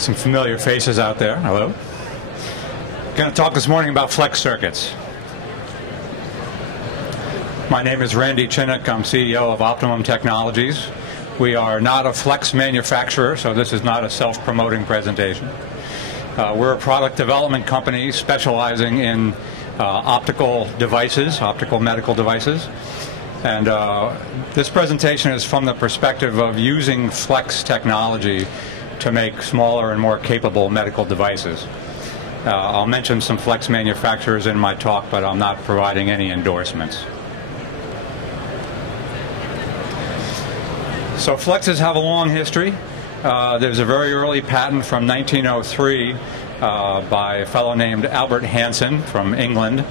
Some familiar faces out there. Hello. Going to talk this morning about flex circuits. My name is Randy Chinnock. I'm CEO of Optimum Technologies. We are not a flex manufacturer, so this is not a self-promoting presentation. We're a product development company specializing in optical devices, optical medical devices. And this presentation is from the perspective of using flex technology to make smaller and more capable medical devices. I'll mention some flex manufacturers in my talk, but I'm not providing any endorsements. So flexes have a long history. There's a very early patent from 1903 by a fellow named Albert Hansen from England.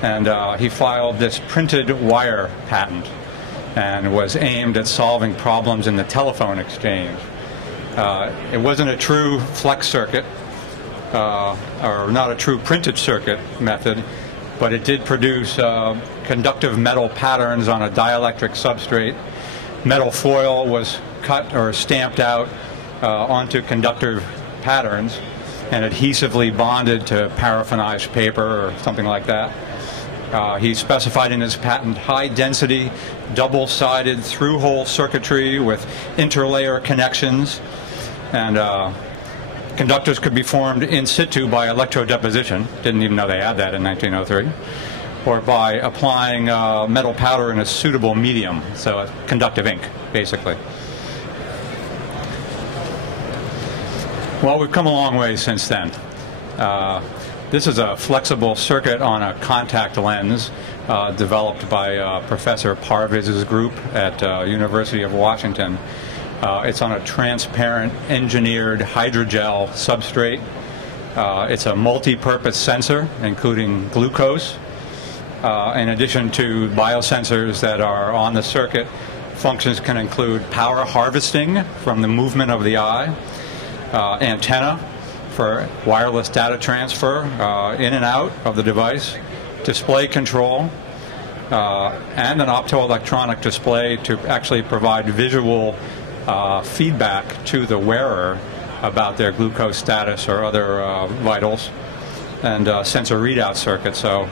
And he filed this printed wire patent and was aimed at solving problems in the telephone exchange. It wasn't a true flex circuit, or not a true printed circuit method, but it did produce conductive metal patterns on a dielectric substrate. Metal foil was cut or stamped out onto conductive patterns and adhesively bonded to paraffinized paper or something like that. He specified in his patent high-density, double-sided through-hole circuitry with interlayer connections, and conductors could be formed in situ by electrodeposition. Didn't even know they had that in 1903. Or by applying metal powder in a suitable medium, so a conductive ink, basically. Well, we've come a long way since then. This is a flexible circuit on a contact lens developed by Professor Parviz's group at University of Washington. It's on a transparent engineered hydrogel substrate. It's a multi-purpose sensor, including glucose. In addition to biosensors that are on the circuit, functions can include power harvesting from the movement of the eye, antenna for wireless data transfer in and out of the device, display control, and an optoelectronic display to actually provide visual feedback to the wearer about their glucose status or other vitals, and sensor readout circuit. So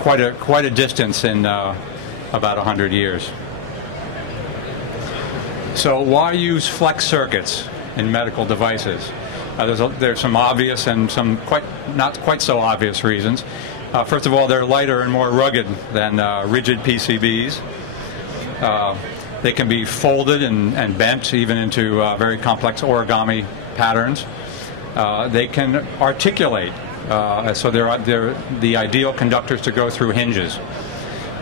quite a distance in about 100 years. So why use flex circuits in medical devices? There's some obvious and some not quite so obvious reasons. First of all, they're lighter and more rugged than rigid PCBs. They can be folded and bent even into very complex origami patterns. They can articulate, so they're the ideal conductors to go through hinges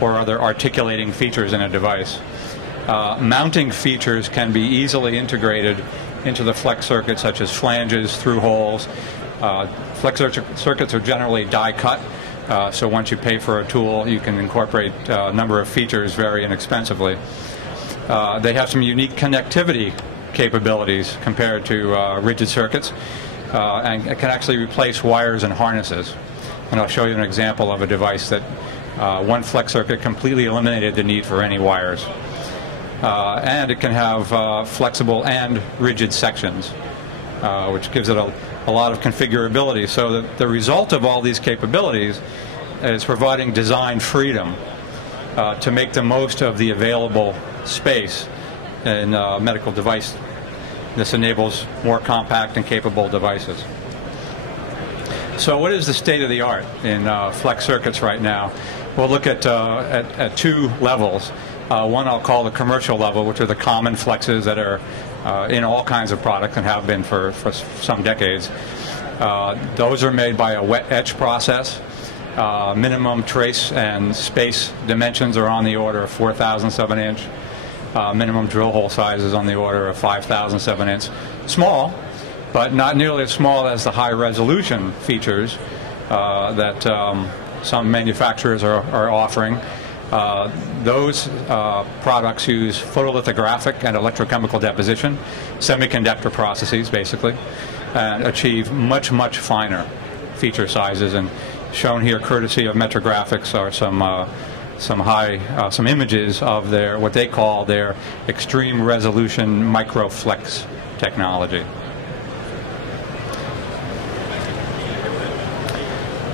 or other articulating features in a device. Mounting features can be easily integrated into the flex circuit, such as flanges, through holes. Flex circuits are generally die cut, so once you pay for a tool, you can incorporate a number of features very inexpensively. They have some unique connectivity capabilities compared to rigid circuits, and it can actually replace wires and harnesses. And I'll show you an example of a device that one flex circuit completely eliminated the need for any wires. And it can have flexible and rigid sections, which gives it a lot of configurability. So the result of all these capabilities is providing design freedom to make the most of the available space in medical device. This enables more compact and capable devices. So what is the state of the art in flex circuits right now? We'll look at two levels. One I'll call the commercial level, which are the common flexes that are in all kinds of products and have been for some decades. Those are made by a wet etch process. Minimum trace and space dimensions are on the order of 4,000ths of an inch. Minimum drill hole size is on the order of 5,000ths of an inch. Small, but not nearly as small as the high resolution features that some manufacturers are offering. Those products use photolithographic and electrochemical deposition, semiconductor processes basically, and achieve much, much finer feature sizes. And shown here, courtesy of Metrographics, are some images of what they call their extreme resolution microflex technology.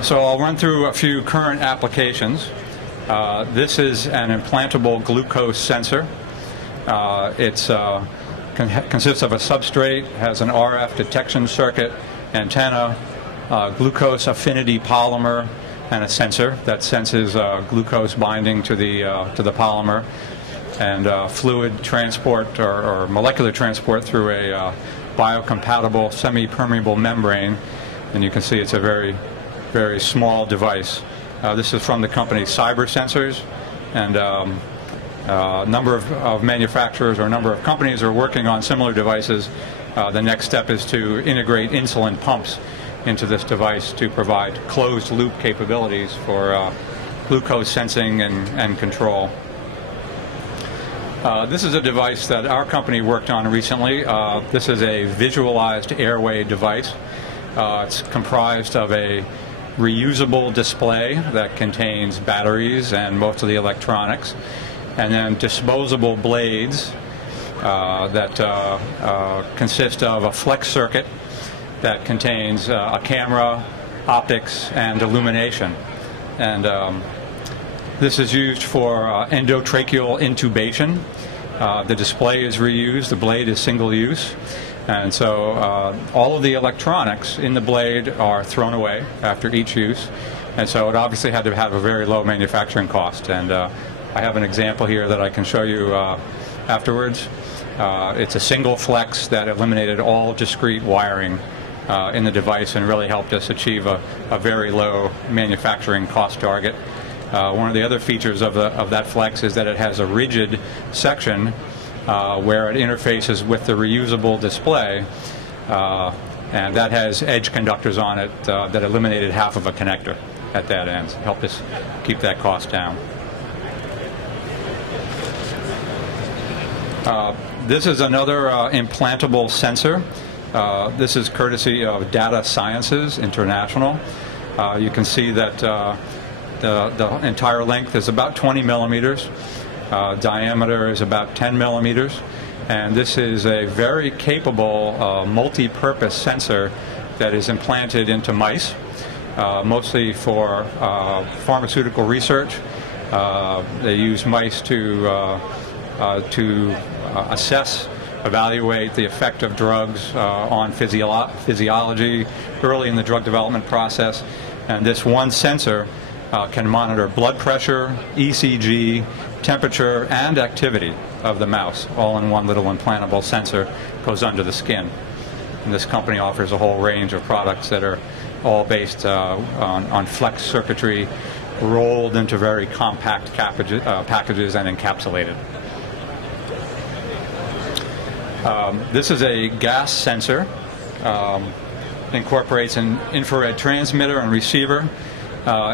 So I'll run through a few current applications. This is an implantable glucose sensor. It consists of a substrate, has an RF detection circuit, antenna, glucose affinity polymer, and a sensor that senses glucose binding to the polymer, and fluid transport or molecular transport through a biocompatible semi-permeable membrane. And you can see it's a very, very small device. This is from the company Cyber Sensors, and a number of manufacturers or a number of companies are working on similar devices. The next step is to integrate insulin pumps into this device to provide closed-loop capabilities for glucose sensing and control. This is a device that our company worked on recently. This is a visualized airway device. It's comprised of a reusable display that contains batteries and most of the electronics, and then disposable blades that consist of a flex circuit that contains a camera, optics, and illumination. And this is used for endotracheal intubation. The display is reused, the blade is single use, and so all of the electronics in the blade are thrown away after each use, and so it obviously had to have a very low manufacturing cost. And I have an example here that I can show you afterwards. It's a single flex that eliminated all discrete wiring in the device and really helped us achieve a very low manufacturing cost target. One of the other features of that flex is that it has a rigid section where it interfaces with the reusable display, and that has edge conductors on it that eliminated half of a connector at that end. So helped us keep that cost down. This is another implantable sensor. This is courtesy of Data Sciences International. You can see that the entire length is about 20 millimeters. Diameter is about 10 millimeters. And this is a very capable multi-purpose sensor that is implanted into mice, mostly for pharmaceutical research. They use mice to assess, evaluate the effect of drugs on physiology early in the drug development process. And this one sensor can monitor blood pressure, ECG, temperature, and activity of the mouse, all in one little implantable sensor, goes under the skin. And this company offers a whole range of products that are all based on flex circuitry, rolled into very compact packages and encapsulated. This is a gas sensor. Incorporates an infrared transmitter and receiver.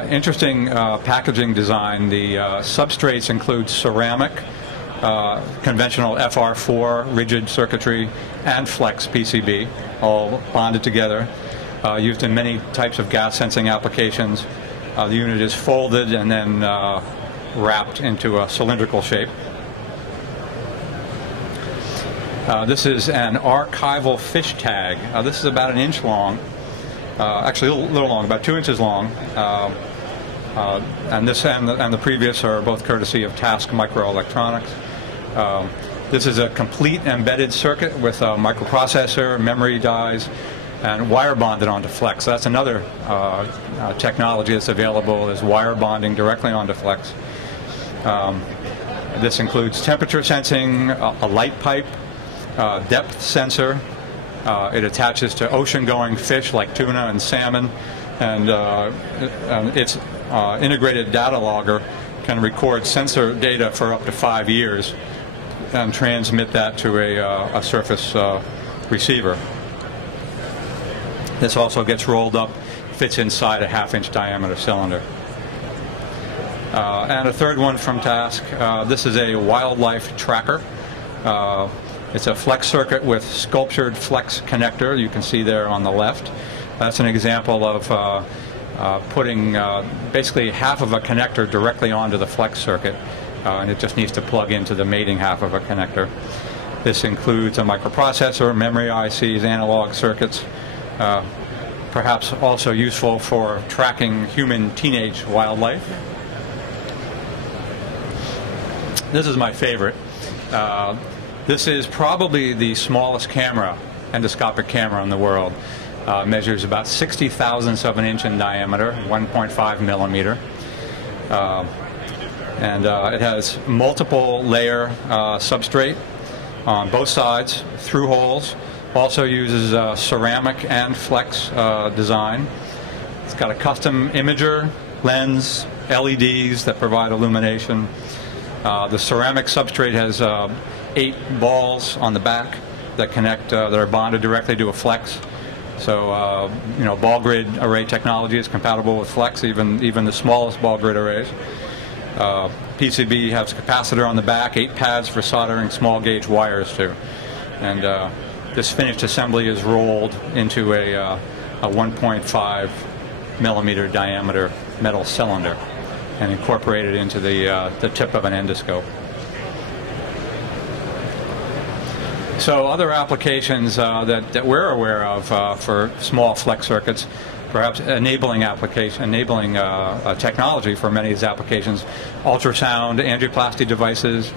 Interesting packaging design. The substrates include ceramic, conventional FR4 rigid circuitry, and flex PCB, all bonded together, used in many types of gas sensing applications. The unit is folded and then wrapped into a cylindrical shape. This is an Archival Fish Tag. This is about 1 inch long. Actually, a little long, about 2 inches long, and this and the previous are both courtesy of Task Microelectronics. This is a complete embedded circuit with a microprocessor, memory dies, and wire bonded onto flex. So that's another technology that's available, is wire bonding directly onto flex. This includes temperature sensing, a light pipe, depth sensor. It attaches to ocean-going fish like tuna and salmon, and its integrated data logger can record sensor data for up to 5 years and transmit that to a surface receiver. This also gets rolled up, fits inside a 1/2 inch diameter cylinder. And a third one from Task. This is a wildlife tracker. It's a flex circuit with sculptured flex connector. You can see there on the left. That's an example of putting basically half of a connector directly onto the flex circuit, and it just needs to plug into the mating half of a connector. This includes a microprocessor, memory ICs, analog circuits, perhaps also useful for tracking human teenage wildlife. This is my favorite. This is probably the smallest camera, endoscopic camera in the world. Measures about 60 thousandths of an inch in diameter, 1.5 millimeter. And it has multiple layer substrate on both sides, through holes. Also uses ceramic and flex design. It's got a custom imager, lens, LEDs that provide illumination. The ceramic substrate has 8 balls on the back that connect, that are bonded directly to a flex. So, you know, ball grid array technology is compatible with flex, even the smallest ball grid arrays. PCB has a capacitor on the back, 8 pads for soldering small gauge wires to. And this finished assembly is rolled into a 1.5 millimeter diameter metal cylinder and incorporated into the tip of an endoscope. So other applications that we're aware of for small flex circuits, perhaps enabling technology for many of these applications, ultrasound angioplasty devices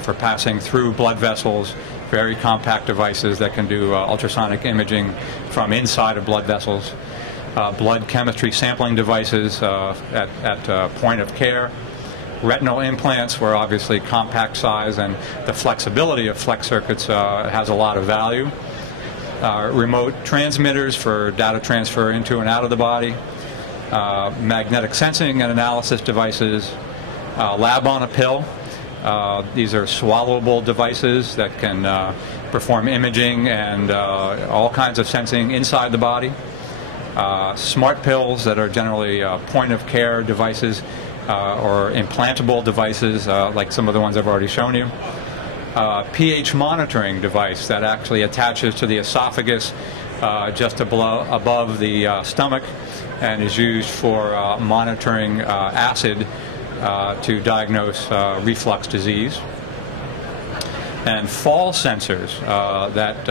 for passing through blood vessels, very compact devices that can do ultrasonic imaging from inside of blood vessels, blood chemistry sampling devices at point of care, retinal implants where obviously compact size and the flexibility of flex circuits has a lot of value. Remote transmitters for data transfer into and out of the body, magnetic sensing and analysis devices, lab on a pill. These are swallowable devices that can perform imaging and all kinds of sensing inside the body. Smart pills that are generally point of care devices or implantable devices like some of the ones I've already shown you. pH monitoring device that actually attaches to the esophagus just above the stomach and is used for monitoring acid to diagnose reflux disease. And fall sensors that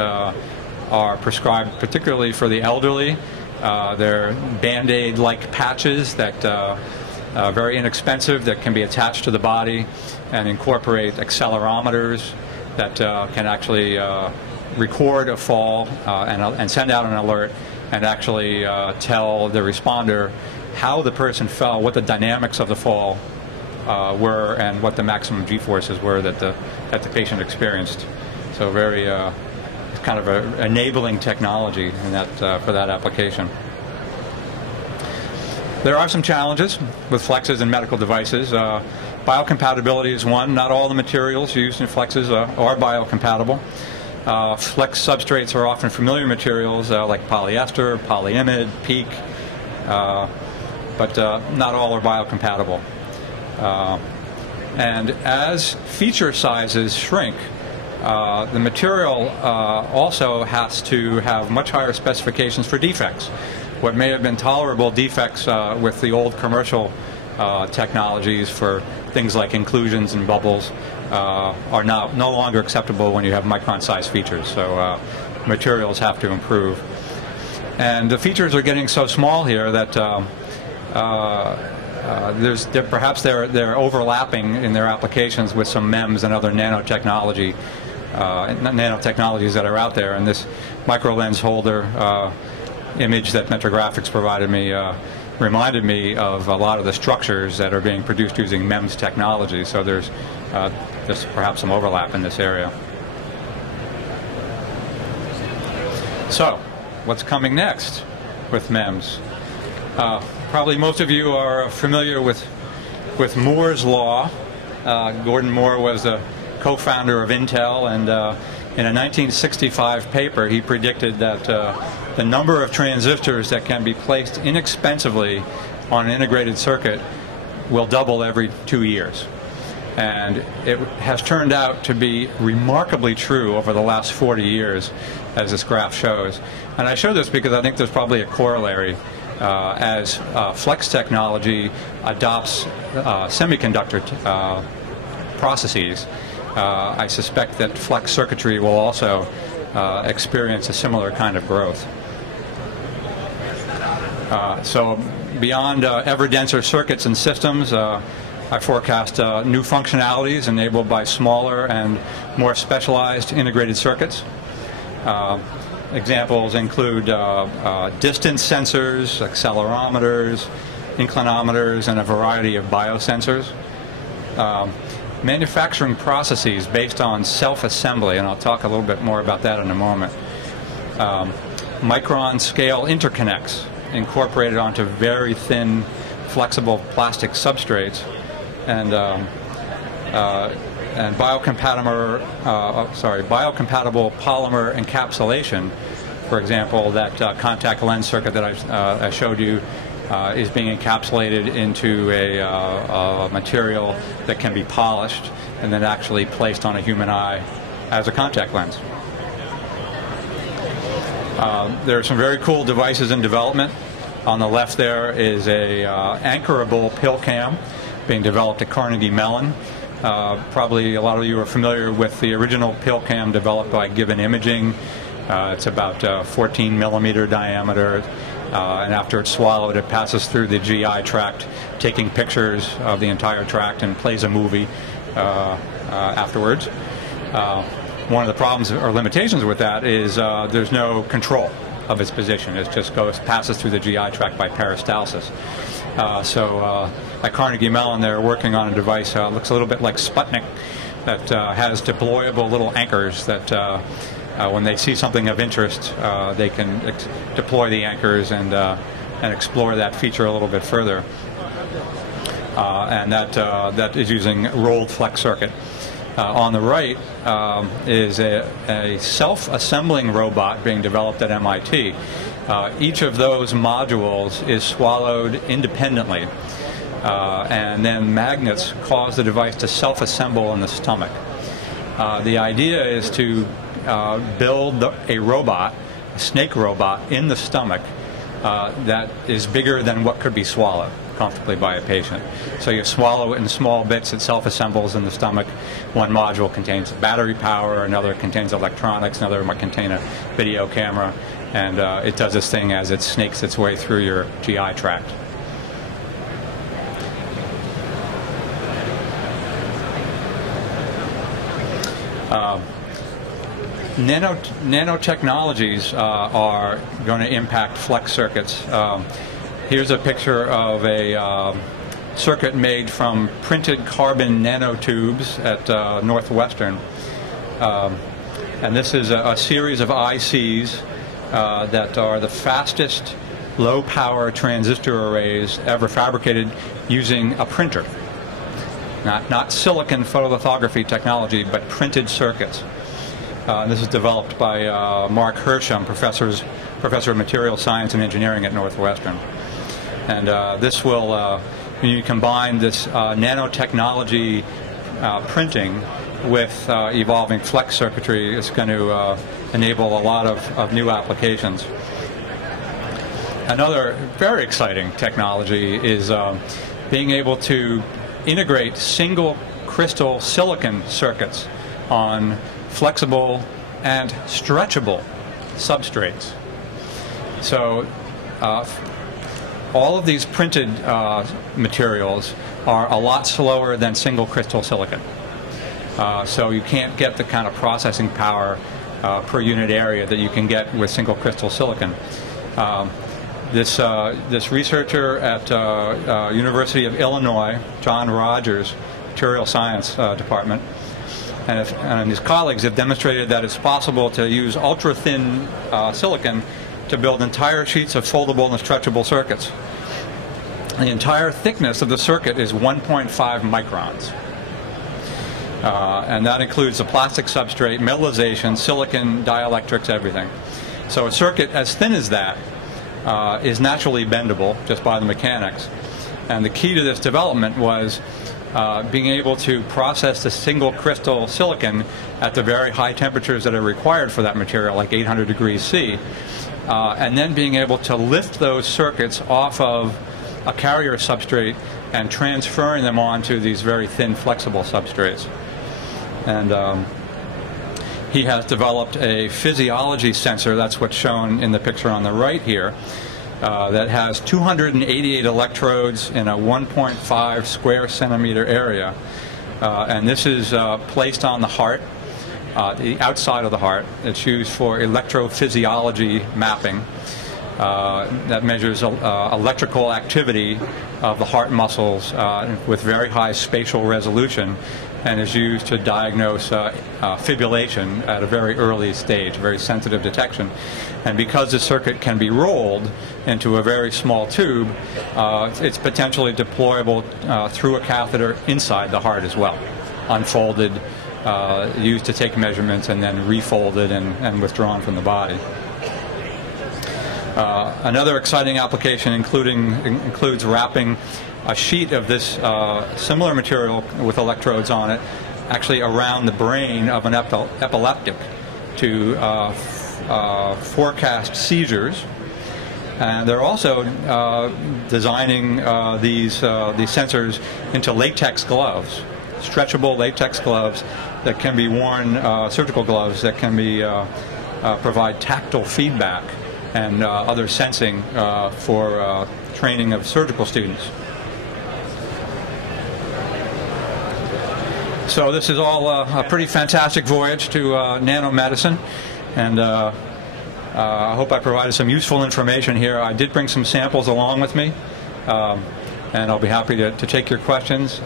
are prescribed particularly for the elderly. They're Band-Aid-like patches that are very inexpensive, that can be attached to the body and incorporate accelerometers that can actually record a fall and send out an alert and actually tell the responder how the person fell, what the dynamics of the fall were, and what the maximum g-forces were that the patient experienced. So very kind of an enabling technology in that, for that application. There are some challenges with flexes and medical devices. Biocompatibility is one. Not all the materials used in flexes are biocompatible. Flex substrates are often familiar materials like polyester, polyimide, PEEK, but not all are biocompatible. And as feature sizes shrink, the material also has to have much higher specifications for defects. What may have been tolerable defects with the old commercial technologies for things like inclusions and bubbles are now no longer acceptable when you have micron-sized features. So materials have to improve. And the features are getting so small here that perhaps they're overlapping in their applications with some MEMS and other nanotechnologies that are out there. And this micro lens holder image that Metrographics provided me reminded me of a lot of the structures that are being produced using MEMS technology. So there's perhaps some overlap in this area. So what's coming next with MEMS? Probably most of you are familiar with Moore's law. Gordon Moore was the co-founder of Intel, and in a 1965 paper he predicted that the number of transistors that can be placed inexpensively on an integrated circuit will double every 2 years. And it has turned out to be remarkably true over the last 40 years, as this graph shows. And I show this because I think there's probably a corollary. As flex technology adopts semiconductor processes, I suspect that flex circuitry will also experience a similar kind of growth. So beyond ever denser circuits and systems, I forecast new functionalities enabled by smaller and more specialized integrated circuits. Examples include distance sensors, accelerometers, inclinometers, and a variety of biosensors. Manufacturing processes based on self-assembly, and I'll talk a little bit more about that in a moment. Micron scale interconnects incorporated onto very thin, flexible plastic substrates, and biocompatible polymer encapsulation. For example, that contact lens circuit that I showed you is being encapsulated into a material that can be polished and then actually placed on a human eye as a contact lens. There are some very cool devices in development. On the left there is a anchorable pill cam being developed at Carnegie Mellon. Probably a lot of you are familiar with the original pill cam developed by Given Imaging. It's about 14 millimeter diameter, and after it's swallowed, it passes through the GI tract, taking pictures of the entire tract and plays a movie afterwards. One of the problems or limitations with that is there's no control of its position. It just passes through the GI tract by peristalsis. So at Carnegie Mellon, they're working on a device looks a little bit like Sputnik that has deployable little anchors that when they see something of interest, they can deploy the anchors and explore that feature a little bit further. And that is using rolled flex circuit. On the right is a self-assembling robot being developed at MIT. Each of those modules is swallowed independently, and then magnets cause the device to self-assemble in the stomach. The idea is to build a robot, a snake robot, in the stomach that is bigger than what could be swallowed comfortably by a patient. So you swallow it in small bits, it self-assembles in the stomach. One module contains battery power, another contains electronics, another might contain a video camera, and it does this thing as it snakes its way through your GI tract. Nanotechnologies are going to impact flex circuits. Here's a picture of a circuit made from printed carbon nanotubes at Northwestern. And this is a series of ICs that are the fastest low-power transistor arrays ever fabricated using a printer. Not silicon photolithography technology, but printed circuits. This is developed by Mark Hersham, professor of material science and engineering at Northwestern. And this will, when you combine this nanotechnology printing with evolving flex circuitry, it's going to enable a lot of new applications. Another very exciting technology is being able to integrate single crystal silicon circuits on flexible and stretchable substrates. So all of these printed materials are a lot slower than single crystal silicon. So you can't get the kind of processing power per unit area that you can get with single crystal silicon. This researcher at University of Illinois, John Rogers, Material Science Department, and his colleagues have demonstrated that it's possible to use ultra-thin silicon to build entire sheets of foldable and stretchable circuits. The entire thickness of the circuit is 1.5 microns. And that includes the plastic substrate, metallization, silicon, dielectrics, everything. So a circuit as thin as that is naturally bendable just by the mechanics. And the key to this development was being able to process the single crystal silicon at the very high temperatures that are required for that material, like 800 degrees C, and then being able to lift those circuits off of a carrier substrate and transferring them onto these very thin, flexible substrates. And he has developed a physiology sensor. That's what's shown in the picture on the right here. that has 288 electrodes in a 1.5 square centimeter area. And this is placed on the heart, the outside of the heart. It's used for electrophysiology mapping that measures electrical activity of the heart muscles with very high spatial resolution, and is used to diagnose fibrillation at a very early stage, very sensitive detection. And because the circuit can be rolled into a very small tube, it's potentially deployable through a catheter inside the heart as well, unfolded, used to take measurements, and then refolded and withdrawn from the body. Another exciting application includes wrapping a sheet of this similar material with electrodes on it, actually around the brain of an epileptic to forecast seizures. And they're also designing these sensors into latex gloves, stretchable latex gloves that can be worn, surgical gloves that can be provide tactile feedback and other sensing for training of surgical students. So this is all a pretty fantastic voyage to nanomedicine, and I hope I provided some useful information here. I did bring some samples along with me, and I'll be happy to take your questions.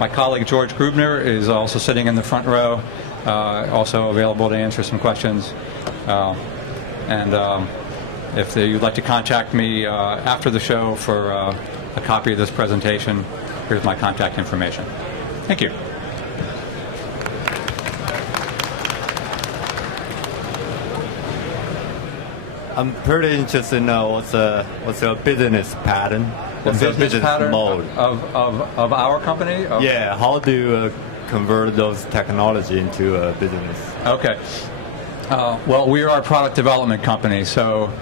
My colleague George Grubner is also sitting in the front row, also available to answer some questions. If you'd like to contact me after the show for a copy of this presentation, here's my contact information. Thank you. I'm pretty interested to know what's your business pattern? What's the your business pattern mode? Of our company? Yeah, how do you convert those technology into a business? Okay. Well, we are a product development company, so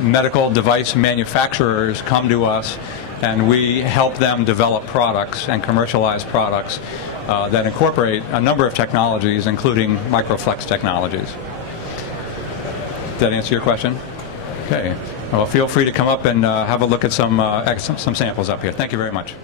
medical device manufacturers come to us and we help them develop products and commercialize products that incorporate a number of technologies, including microflex technologies. Did that answer your question? Okay. Well, feel free to come up and have a look at some samples up here. Thank you very much.